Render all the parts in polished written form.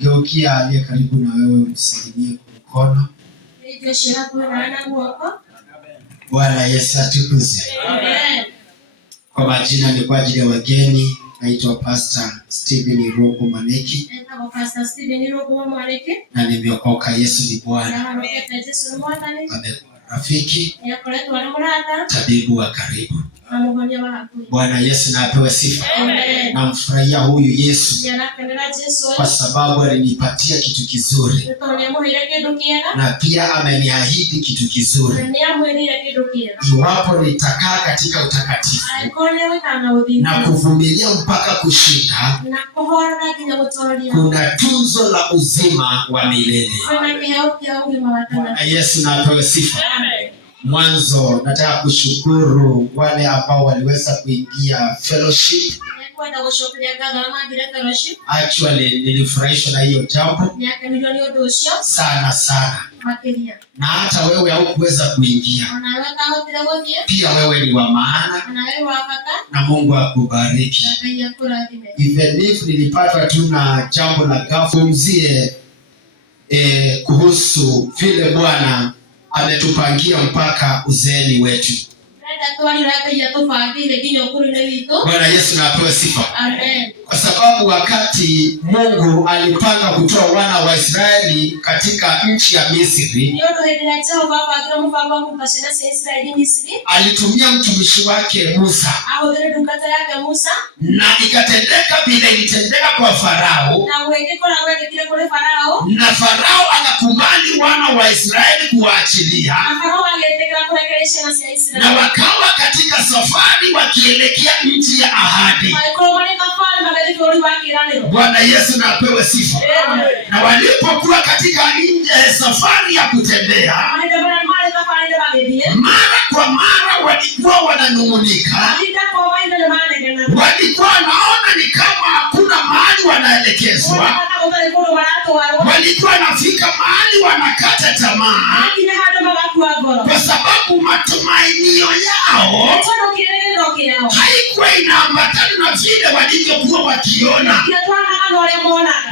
Geukia aliye karibu na wewe, msaidie kwa mkono. Bwana Yesu atukuzwe. Amen. Kwa majina ni kwa ajili ya wageni, naitwa Pastor Stephen Robo Maneki. Na nimeokoka. Yesu ni Bwana. Amekuwa rafiki, tabibu wa karibu. Bwana Yesu na apewe sifa. Namfurahia huyu Yesu kwa sababu alinipatia kitu kizuri na pia ameniahidi kitu kizuri. Iwapo nitakaa katika utakatifu na kuvumilia mpaka kushinda, kuna tuzo la uzima wa milele. Bwana Yesu na apewe sifa. Mwanzo nataka kushukuru wale ambao waliweza kuingia fellowship. Actually nilifurahishwa na hiyo jambo sana sana. Na hata wewe haukuweza kuingia, pia wewe ni wa maana na Mungu akubariki. Even if nilipata tu na jambo la gafumzie kuhusu vile Bwana ametupangia mpaka uzeeni wetu. Bwana Yesu na apewe sifa. Amen. Kwa sababu wakati Mungu alipanga kutoa wana wa Israeli katika nchi ya Misri, alitumia mtumishi wake Musa. Na ikatendeka vile ilitendeka kwa Farao. Na Farao akakubali wana wa Israeli kuwaachilia. Na wakawa katika safari wakielekea nchi ya ahadi. Bwana Yesu na apewe sifa. Na walipokuwa katika safari ya kutembea, mara kwa mara walikuwa wananung'unika. Walikuwa wanaona ni kama hakuna mahali wanaelekezwa. Walikuwa wanafika mahali wanakata tamaa, kwa sababu matumainio yao haikuwa inaambatana na vile walivyokuwa wakiona.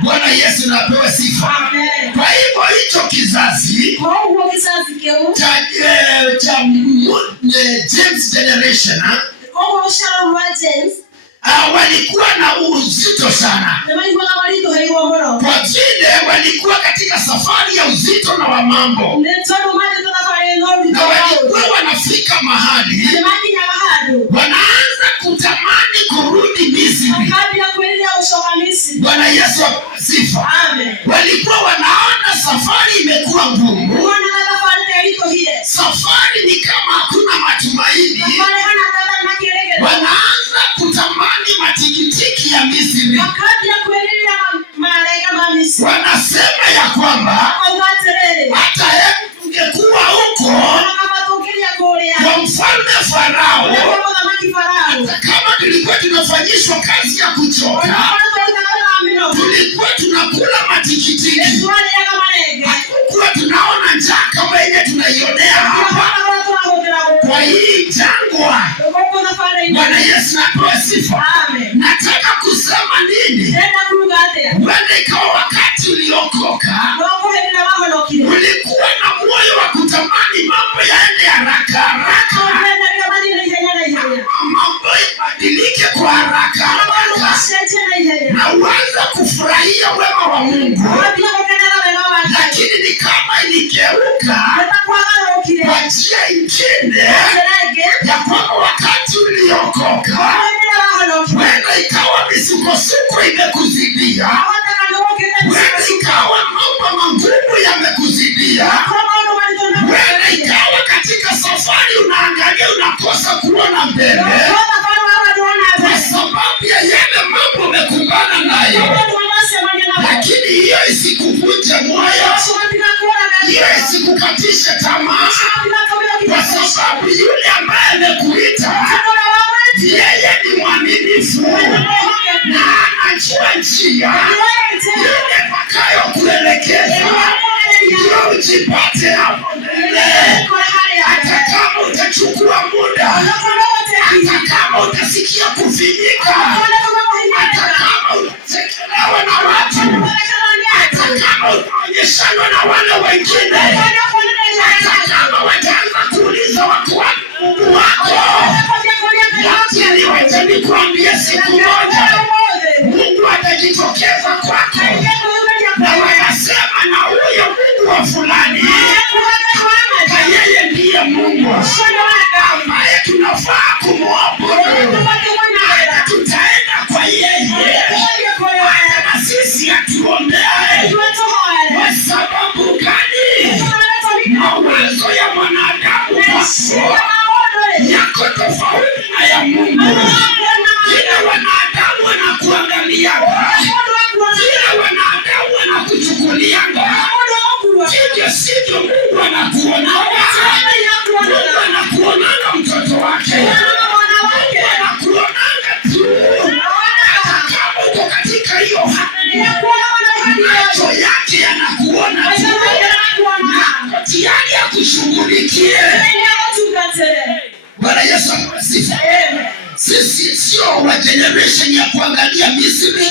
Bwana Yesu na apewe sifa. Kwa hivyo hicho kizazi cha James generation walikuwa na uzito sana, kwa vile walikuwa katika safari ya uzito na wa mambo, na walikuwa wanafika mahali wanaanza kutamani kurudi Misri. Bwana Yesu asifiwe. Walikuwa wanaona safari imekuwa ngumu, safari ni kama hakuna matumaini. Wanaanza kutamani matikitiki ya Misri. Wanasema ya kwamba hata tungekuwa huko kwa mfalme Farao, hata kama tulikuwa tunafanyishwa kazi ya kuchoka, tulikuwa tunakula matikitiki, hatukuwa tunaona njaa kama ile tunaionea hapa kwa hii jangwa. Bwana Yesu na apewe sifa. Nataka kusema nini? Wende ikawa wakati uliokoka, ulikuwa na moyo wa kutamani mambo yaende haraka haraka, mambo ibadilike kwa haraka haraka, na uanza kufurahia wema wa Mungu. Lakini ni kama iligeuka kwa njia ingine, ya kwamba wakati uliokoka wenda ikawa misukosuko imekuzidia, wenda ikawa mambo magumu yamekuzidia, wenda ikawa katika safari unaangalia unakosa kuona mbele kwa sababu ya yale mambo umekumbana nayo. Lakini hiyo isikuvunje moyo, hiyo isikukatishe tamaa, kwa sababu yule ambaye amekuita yeye ni mwaminifu na anajua njia ile atakayo kuelekeza ndio ujipate hapo mbele. Hata kama utachukua muda, hata kama utasikia kufinyika, hata kama utachekelewa na watu, Achana na wale wengine. Hata kama wataanza kuuliza watu wako, lakini wacha nikwambie siku moja Mungu atajitokeza kwako. Na wanasema na huyo Mungu wa fulani, na yeye ndiye Mungu ambaye tunafaa kumwabudu. Hata tutaenda kwa yeye, hata na sisi atuombee. Kwa sababu gani? Mawazo ya mwanadamu yako tofauti na ya Mungu. Kila wanadamu wanakuangalianga, kila wanadamu wanakuchukulianga, hivyo sivyo Mungu anakuonanga. Mungu anakuonanga mtoto wake, Mungu anakuonanga tu. Hata kama uko katika hiyo hali, macho yake yanakuona tu, na tayari ya kushughulikie. Bwana Yesu asifiwe. Sisi sio wa generation ya kuangalia Misri.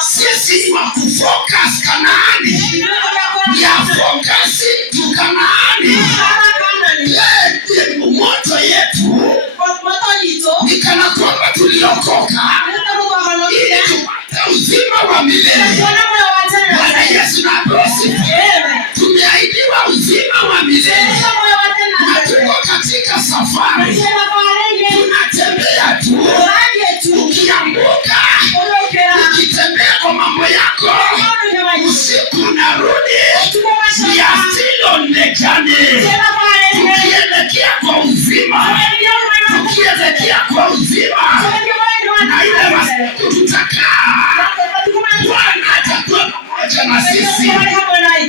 Sisi ni wa kufocus Kanaani. Ya focus tu Kanaani. Moto yetu ni kana kwamba tuliokoka ili tupate uzima wa milele. Bwana Yesu asifiwe. Tumeahidiwa uzima wa milele. Na tuko katika safari. Tunatembea tu. Ukianguka, ukitembea kwa mambo yako, usiku unarudi, we are still on the journey. Tukielekea kwa uzima, tukielekea kwa uzima, na ile masiku tutakaa, Bwana atakuwa pamoja na sisi.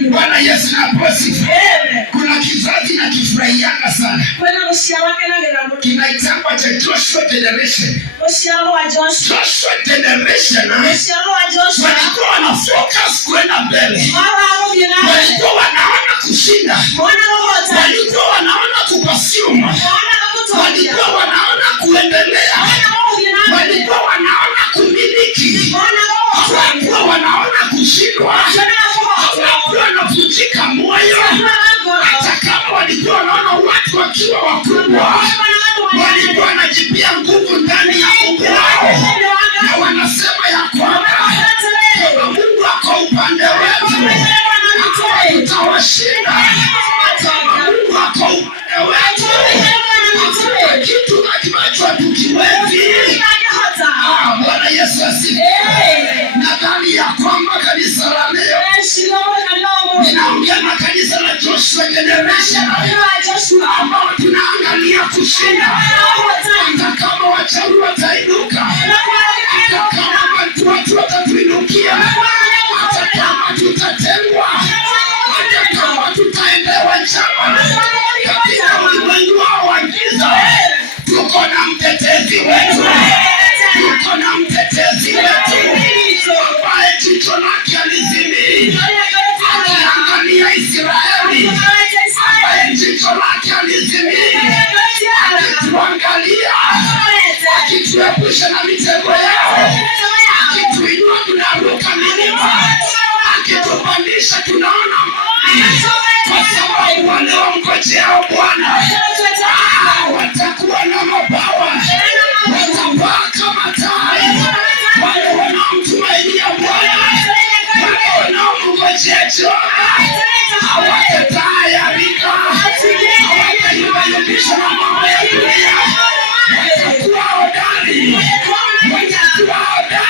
Bwana Yesu asifiwe. Kuna kizazi na kifurahianga sana, kinaitangwa cha Joshua generation. Joshua generation walikuwa wana focus kwenda mbele, walikuwa wanaona kushinda, walikuwa wanaona kupasiuma, walikuwa wanaona kuendelea, walikuwa wanaona kumiliki, hawakuwa wanaona kushindwa, hawakuwa wanavunjika moyo. Hata kama walikuwa wanaona watu wakiwa wakubwa, walikuwa wanajipia nguvu ndani ya Mungu wao, na wanasema ya kwamba kama Mungu ako upande wetu, tutawashinda. Kama Mungu ako upande wetu, hakuna kitu ambacho hatukiwezi. Bwana Yesu asifiwe. Nadhani ya kwamba kanisa la leo, ninaongea na kanisa la Joshua generation, ambao tunaangalia kushinda. Hata kama wachawi watainuka, hata kama watu watatuinukia, hata kama tutatengwa, hata kama tutaendewa njama katika ulimwengu wao wa giza, tuko na mtetezi wetu. Tuko na mtetezi wetu ambaye jicho lake alizimi akiangalia Israeli, ambaye jicho lake alizimi akituangalia, akituepusha na mitego yao, akituinua tunaruka milima, akitupandisha tunaona mbali. Kwa sababu wale wamngojeao Bwana watakuwa na mabawa, watapaa kama tai. Wale wanaomtumainia Bwana, wale wanaomngojea Jehova, hawatatayarika, hawatayumbishwa na mambo ya dunia. Watakuwa hodari, watakuwa hodari.